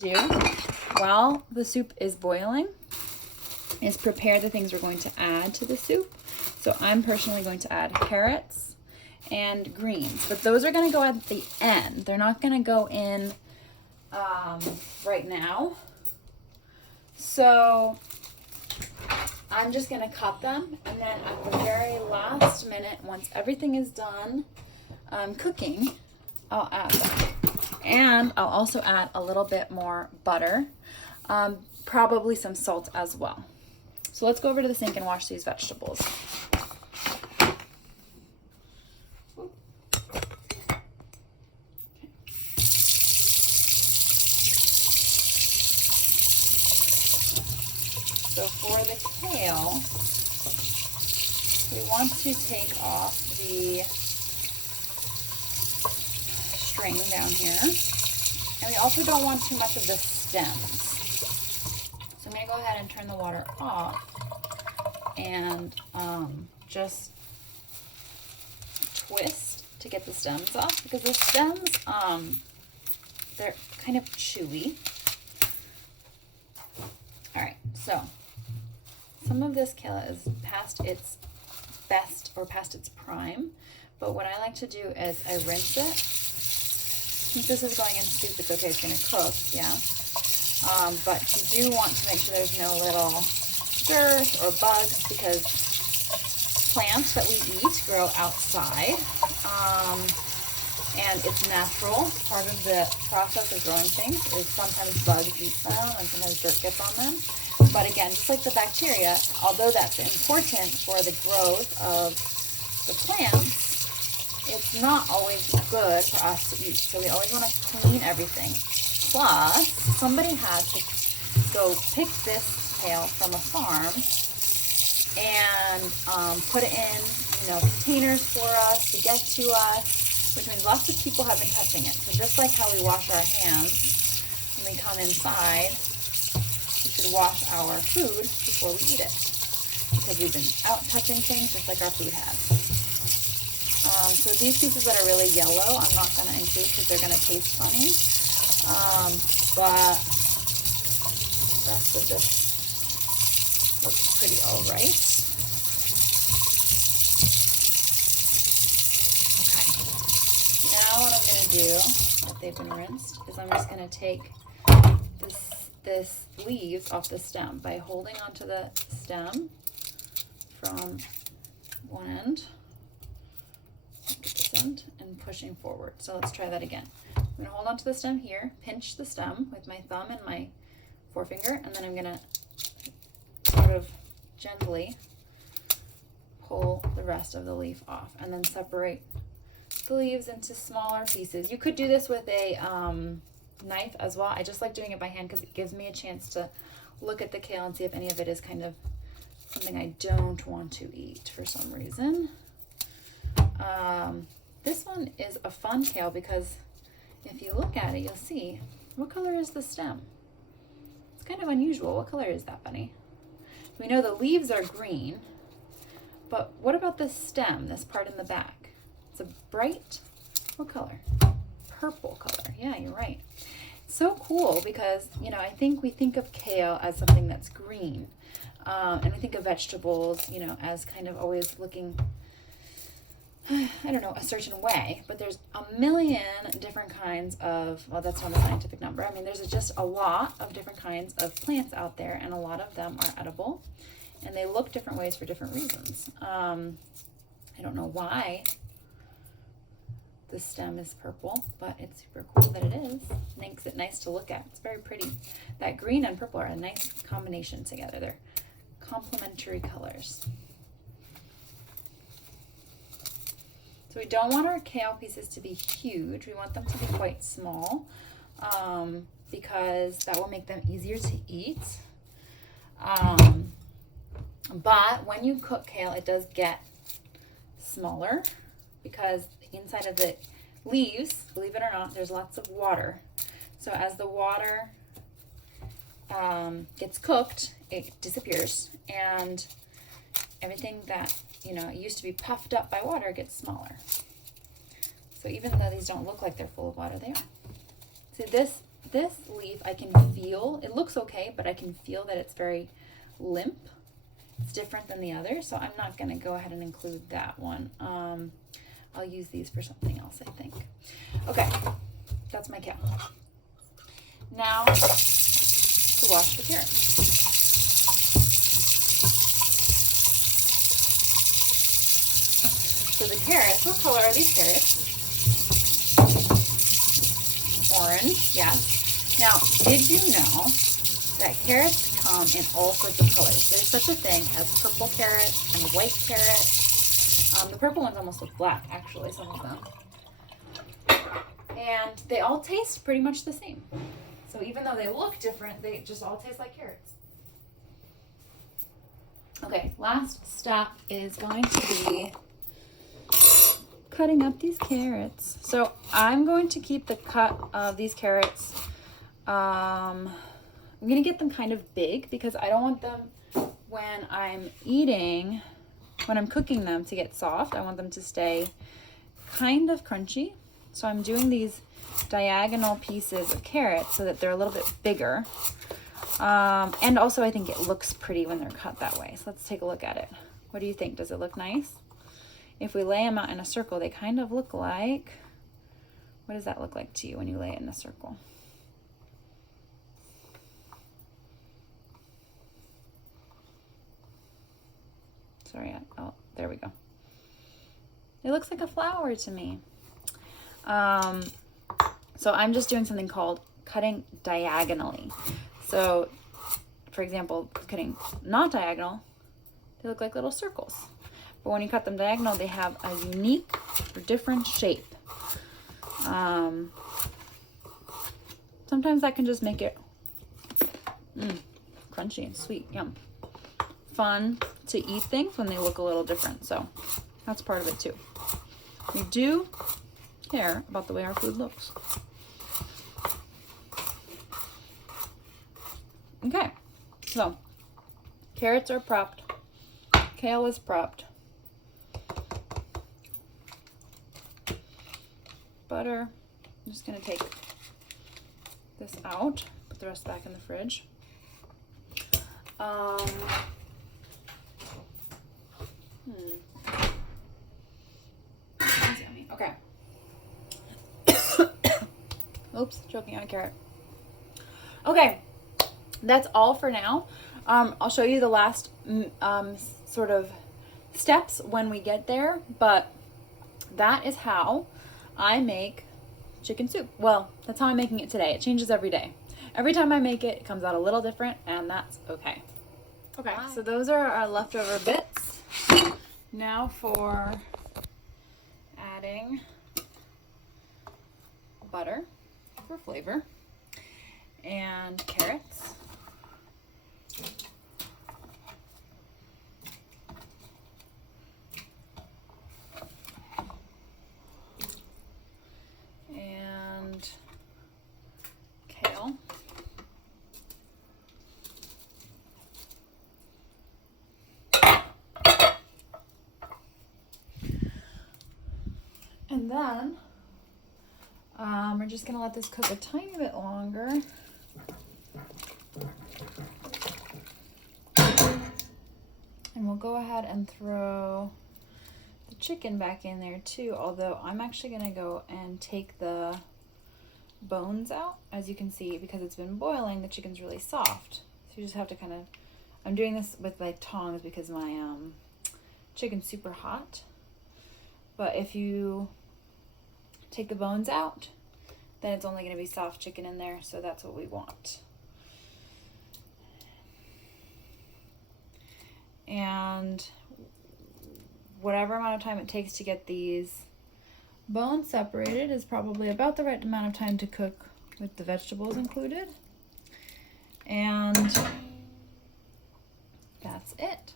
Do while the soup is boiling is prepare the things we're going to add to the soup. So I'm personally going to add carrots and greens, but those are going to go at the end. They're not going to go in right now. So I'm just going to cut them, and then at the very last minute, once everything is done cooking, I'll add them. And I'll also add a little bit more butter, probably some salt as well. So let's go over to the sink and wash these vegetables. So for the kale, we want to take off the string down here, and we also don't want too much of the stems. So I'm going to go ahead and turn the water off and just twist to get the stems off, because the stems, they're kind of chewy. All right, so some of this kale is past its best or past its prime, but what I like to do is I rinse it. Since this is going in soup, it's okay, it's going to cook, yeah. But you do want to make sure there's no little dirt or bugs, because plants that we eat grow outside, and it's natural. Part of the process of growing things is sometimes bugs eat them and sometimes dirt gets on them. But again, just like the bacteria, although that's important for the growth of the plants, it's not always good for us to eat. So we always want to clean everything. Plus, somebody had to go pick this kale from a farm and put it in, containers for us to get to us, which means lots of people have been touching it. So just like how we wash our hands when we come inside, we should wash our food before we eat it, because we've been out touching things just like our food has. So these pieces that are really yellow, I'm not going to include because they're going to taste funny. But the rest of this looks pretty all right. Okay. Now what I'm going to do, that they've been rinsed, is I'm just going to take this leaves off the stem by holding onto the stem from one end, this end, and pushing forward. So let's try that again. I'm going to hold onto the stem here, pinch the stem with my thumb and my forefinger, and then I'm going to sort of gently pull the rest of the leaf off, and then separate the leaves into smaller pieces. You could do this with a knife as well. I just like doing it by hand because it gives me a chance to look at the kale and see if any of it is kind of something I don't want to eat for some reason. This one is a fun kale because if you look at it, you'll see, what color is the stem? It's kind of unusual. What color is that, Bunny? We know the leaves are green, but what about the stem, this part in the back? It's a bright, what color? Purple color. Yeah, you're right. It's so cool because, I think we think of kale as something that's green, and we think of vegetables, as kind of always looking, I don't know, a certain way, but there's a million different kinds of, well, that's not a scientific number. I mean, there's just a lot of different kinds of plants out there, and a lot of them are edible, and they look different ways for different reasons. I don't know why the stem is purple, but it's super cool that it is. Makes it nice to look at. It's very pretty. That green and purple are a nice combination together. They're complementary colors. So we don't want our kale pieces to be huge. We want them to be quite small, because that will make them easier to eat. But when you cook kale, it does get smaller because inside of the leaves, believe it or not, there's lots of water. So as the water gets cooked, it disappears, and everything that used to be puffed up by water gets smaller. So even though these don't look like they're full of water, they are. See, this leaf I can feel, it looks okay, but I can feel that it's very limp. It's different than the other, so I'm not going to go ahead and include that one. I'll use these for something else, I think. Okay, that's my kale. Now to wash the carrot. So the carrots, what color are these carrots? Orange, yes. Now, did you know that carrots come in all sorts of colors? There's such a thing as purple carrot and white carrot. The purple ones almost look black, actually, some of them. And they all taste pretty much the same. So even though they look different, they just all taste like carrots. Okay, last step is going to be cutting up these carrots. So I'm going to keep the cut of these carrots. I'm going to get them kind of big because I don't want them when I'm cooking them to get soft. I want them to stay kind of crunchy. So I'm doing these diagonal pieces of carrots so that they're a little bit bigger. And also I think it looks pretty when they're cut that way. So let's take a look at it. What do you think? Does it look nice? If we lay them out in a circle, they kind of look like, what does that look like to you when you lay it in a circle? Sorry, oh, there we go. It looks like a flower to me. So I'm just doing something called cutting diagonally. So, for example, cutting not diagonal, they look like little circles. But when you cut them diagonal, they have a unique or different shape. Sometimes that can just make it crunchy and sweet. Yum. Fun to eat things when they look a little different. So that's part of it too. We do care about the way our food looks. Okay, so carrots are propped. Kale is propped. Butter. I'm just gonna take this out, put the rest back in the fridge. That's yummy. Okay. Oops, choking on a carrot. Okay, that's all for now. I'll show you the last sort of steps when we get there, but that is how I make chicken soup. Well, that's how I'm making it today. It changes every day. Every time I make it, it comes out a little different, and that's okay. Okay, so those are our leftover bits. Now for adding butter for flavor and carrots. And kale. And then we're just gonna let this cook a tiny bit longer. And we'll go ahead and throw the chicken back in there too, although I'm actually gonna go and take the bones out. As you can see, because it's been boiling, the chicken's really soft. So you just have to kind of, I'm doing this with like tongs because my chicken's super hot. But if you take the bones out, then it's only gonna be soft chicken in there, so that's what we want. And whatever amount of time it takes to get these bones separated is probably about the right amount of time to cook with the vegetables included. And that's it.